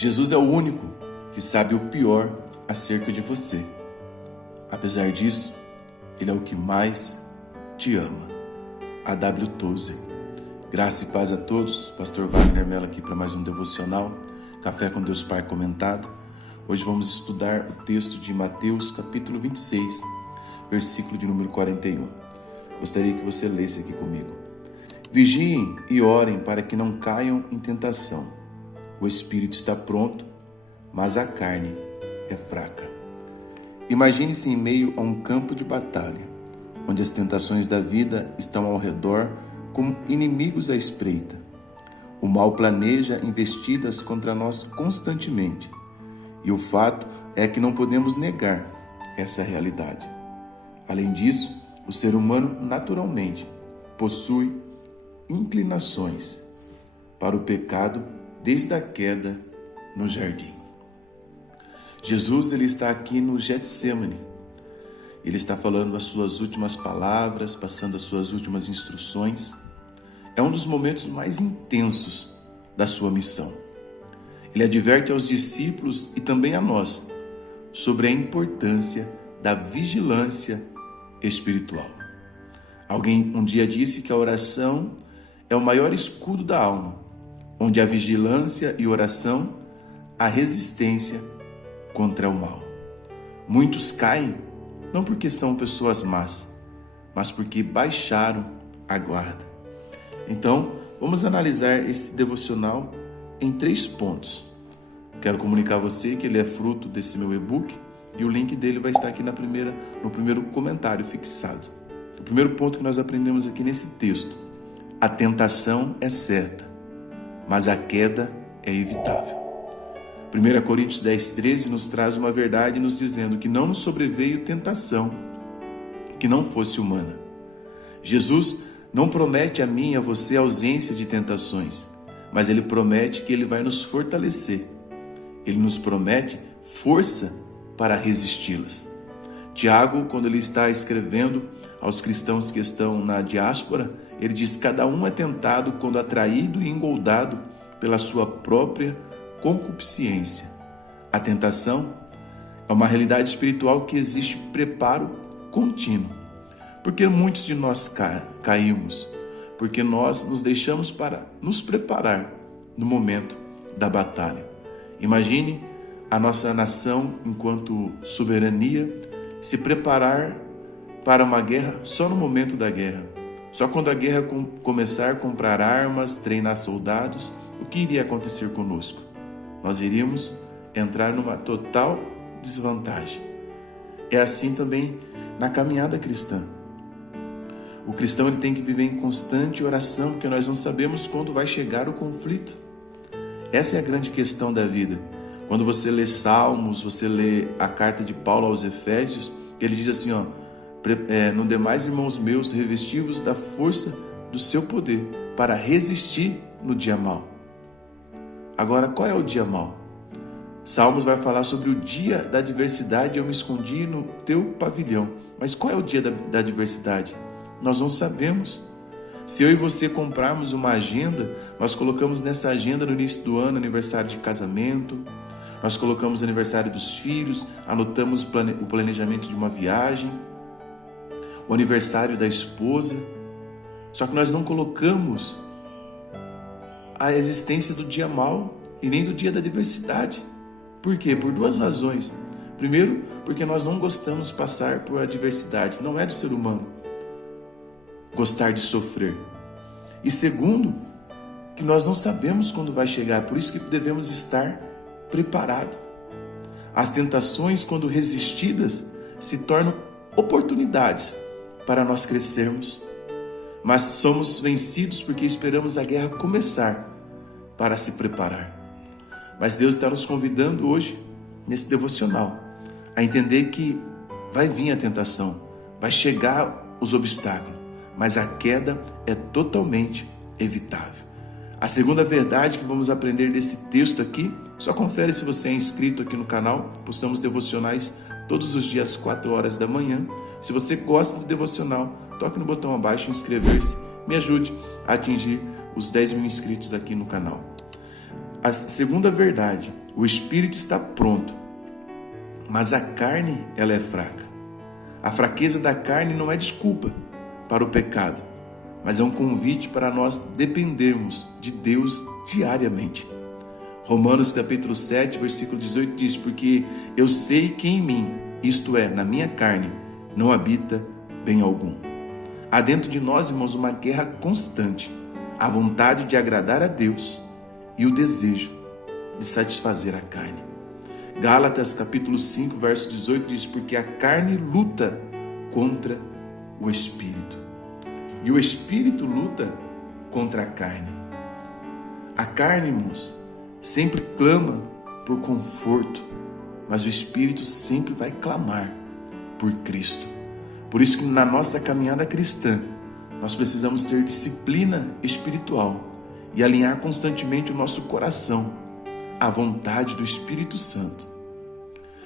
Jesus é o único que sabe o pior acerca de você. Apesar disso, Ele é o que mais te ama. A.W. Tozer. Graça e paz a todos. Pastor Wagner Mello aqui para mais um devocional. Café com Deus Pai comentado. Hoje vamos estudar o texto de Mateus capítulo 26, versículo de número 41. Gostaria que você lesse aqui comigo. Vigiem e orem para que não caiam em tentação. O espírito está pronto, mas a carne é fraca. Imagine-se em meio a um campo de batalha, onde as tentações da vida estão ao redor como inimigos à espreita. O mal planeja investidas contra nós constantemente, e o fato é que não podemos negar essa realidade. Além disso, o ser humano naturalmente possui inclinações para o pecado desde a queda no jardim. Jesus ele está aqui no Getsemane. Ele está falando as suas últimas palavras, passando as suas últimas instruções. É um dos momentos mais intensos da sua missão. Ele adverte aos discípulos e também a nós sobre a importância da vigilância espiritual. Alguém um dia disse que a oração é o maior escudo da alma, onde a vigilância e oração, a resistência contra o mal. Muitos caem, não porque são pessoas más, mas porque baixaram a guarda. Então, vamos analisar esse devocional em 3 pontos. Quero comunicar a você que ele é fruto desse meu e-book e o link dele vai estar aqui no primeiro comentário fixado. O primeiro ponto que nós aprendemos aqui nesse texto: a tentação é certa, mas a queda é evitável. 1 Coríntios 10:13 nos traz uma verdade nos dizendo que não nos sobreveio tentação que não fosse humana. Jesus não promete a mim e a você ausência de tentações, mas Ele promete que Ele vai nos fortalecer. Ele nos promete força para resisti-las. Tiago, quando ele está escrevendo aos cristãos que estão na diáspora, ele diz: cada um é tentado quando atraído e engoldado pela sua própria concupiscência. A tentação é uma realidade espiritual que existe preparo contínuo. Porque muitos de nós caímos? Porque nós nos deixamos para nos preparar no momento da batalha. Imagine a nossa nação, enquanto soberania, se preparar para uma guerra só no momento da guerra. Só quando a guerra começar a comprar armas, treinar soldados, o que iria acontecer conosco? Nós iríamos entrar numa total desvantagem. É assim também na caminhada cristã. O cristão ele tem que viver em constante oração, porque nós não sabemos quando vai chegar o conflito. Essa é a grande questão da vida. Quando você lê Salmos, você lê a carta de Paulo aos Efésios, ele diz assim, no demais, irmãos meus, revesti-vos da força do seu poder para resistir no dia mau. Agora, qual é o dia mau? Salmos vai falar sobre o dia da adversidade. Eu me escondi no teu pavilhão. Mas qual é o dia da adversidade? Nós não sabemos. Se eu e você comprarmos uma agenda, nós colocamos nessa agenda no início do ano aniversário de casamento, nós colocamos aniversário dos filhos, anotamos o planejamento de uma viagem, o aniversário da esposa. Só que nós não colocamos a existência do dia mau e nem do dia da adversidade. Por quê? Por 2 razões. Primeiro, porque nós não gostamos de passar por adversidades. Não é do ser humano gostar de sofrer. E segundo, que nós não sabemos quando vai chegar. Por isso que devemos estar preparados. As tentações, quando resistidas, se tornam oportunidades para nós crescermos. Mas somos vencidos porque esperamos a guerra começar para se preparar. Mas Deus está nos convidando hoje, nesse devocional, a entender que vai vir a tentação, vai chegar os obstáculos, mas a queda é totalmente evitável. A segunda verdade que vamos aprender desse texto aqui, só confere se você é inscrito aqui no canal, postamos devocionais todos os dias às 4 horas da manhã. Se você gosta do devocional, toque no botão abaixo, inscrever-se, me ajude a atingir os 10 mil inscritos aqui no canal. A segunda verdade, O espírito está pronto, mas a carne, ela é fraca. A fraqueza da carne não é desculpa para o pecado, mas é um convite para nós dependermos de Deus diariamente. Romanos capítulo 7, versículo 18 diz: porque eu sei que em mim, isto é, na minha carne, não habita bem algum. Há dentro de nós, irmãos, uma guerra constante, a vontade de agradar a Deus e o desejo de satisfazer a carne. Gálatas capítulo 5, verso 18 diz: porque a carne luta contra o espírito e o espírito luta contra a carne. A carne, irmãos, sempre clama por conforto, mas o espírito sempre vai clamar por Cristo. Por isso que na nossa caminhada cristã, nós precisamos ter disciplina espiritual e alinhar constantemente o nosso coração à vontade do Espírito Santo.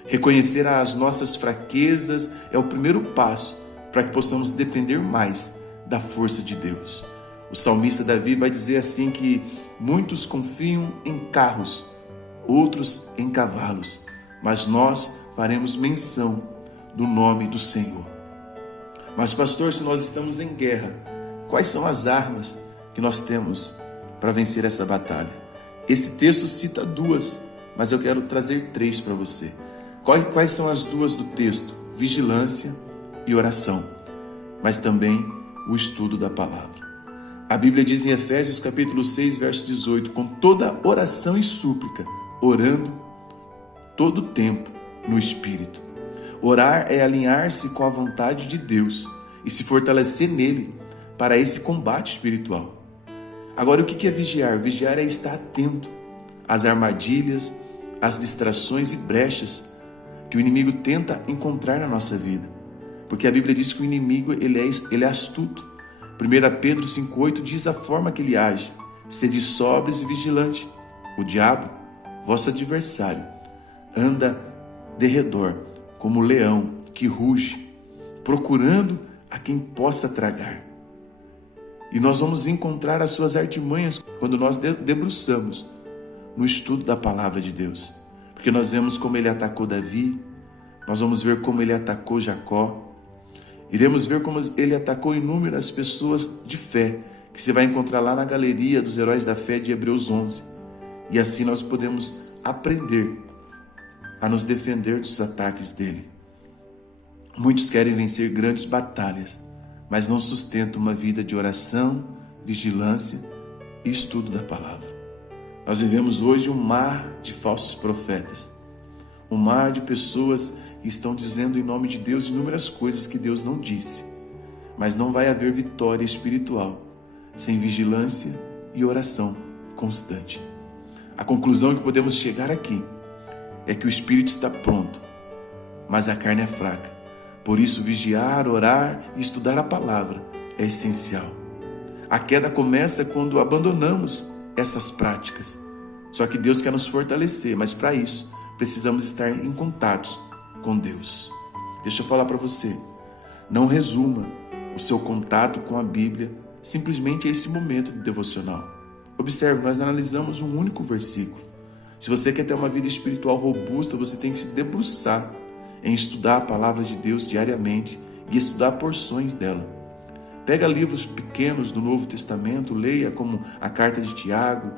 Reconhecer as nossas fraquezas é o primeiro passo para que possamos depender mais da força de Deus. O salmista Davi vai dizer assim que muitos confiam em carros, outros em cavalos, mas nós faremos menção do nome do Senhor. Mas pastor, se nós estamos em guerra, quais são as armas que nós temos para vencer essa batalha? Esse texto cita duas, mas eu quero trazer três para você. Quais são as duas do texto? Vigilância e oração, mas também o estudo da palavra. A Bíblia diz em Efésios capítulo 6, verso 18, com toda oração e súplica, orando todo o tempo no Espírito. Orar é alinhar-se com a vontade de Deus e se fortalecer nele para esse combate espiritual. Agora, o que é vigiar? Vigiar é estar atento às armadilhas, às distrações e brechas que o inimigo tenta encontrar na nossa vida. Porque a Bíblia diz que o inimigo ele é astuto. 1 Pedro 5,8 diz a forma que ele age: sede sóbrios e vigilantes. O diabo, vosso adversário, anda de redor como leão que ruge, procurando a quem possa tragar. E nós vamos encontrar as suas artimanhas quando nós debruçamos no estudo da palavra de Deus. Porque nós vemos como ele atacou Davi, nós vamos ver como ele atacou Jacó, iremos ver como ele atacou inúmeras pessoas de fé, que você vai encontrar lá na galeria dos heróis da fé de Hebreus 11. E assim nós podemos aprender a nos defender dos ataques dele. Muitos querem vencer grandes batalhas, mas não sustentam uma vida de oração, vigilância e estudo da palavra. Nós vivemos hoje um mar de falsos profetas, um mar de pessoas que estão dizendo em nome de Deus inúmeras coisas que Deus não disse, mas não vai haver vitória espiritual sem vigilância e oração constante. A conclusão que podemos chegar aqui é que o espírito está pronto, mas a carne é fraca. Por isso, vigiar, orar e estudar a palavra é essencial. A queda começa quando abandonamos essas práticas. Só que Deus quer nos fortalecer, mas para isso precisamos estar em contato com Deus. Deixa eu falar para você, não resuma o seu contato com a Bíblia simplesmente a esse momento de devocional. Observe, nós analisamos um único versículo. Se você quer ter uma vida espiritual robusta, você tem que se debruçar em estudar a palavra de Deus diariamente e estudar porções dela. Pega livros pequenos do Novo Testamento, leia como a carta de Tiago,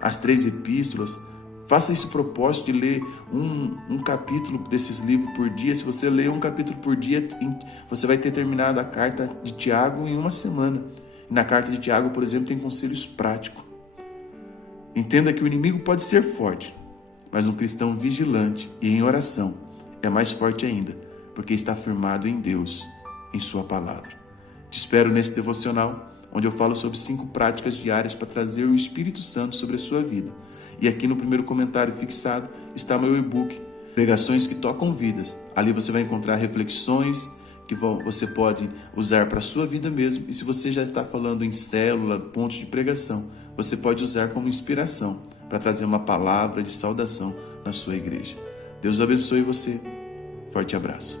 as 3 epístolas. Faça esse propósito de ler um capítulo desses livros por dia. Se você ler um capítulo por dia, você vai ter terminado a carta de Tiago em uma semana. E na carta de Tiago, por exemplo, tem conselhos práticos. Entenda que o inimigo pode ser forte, mas um cristão vigilante e em oração é mais forte ainda, porque está firmado em Deus, em sua palavra. Te espero nesse devocional, onde eu falo sobre 5 práticas diárias para trazer o Espírito Santo sobre a sua vida. E aqui no primeiro comentário fixado está meu e-book, Pregações que Tocam Vidas. Ali você vai encontrar reflexões que você pode usar para a sua vida mesmo. E se você já está falando em célula, pontos de pregação, você pode usar como inspiração para trazer uma palavra de saudação na sua igreja. Deus abençoe você. Forte abraço.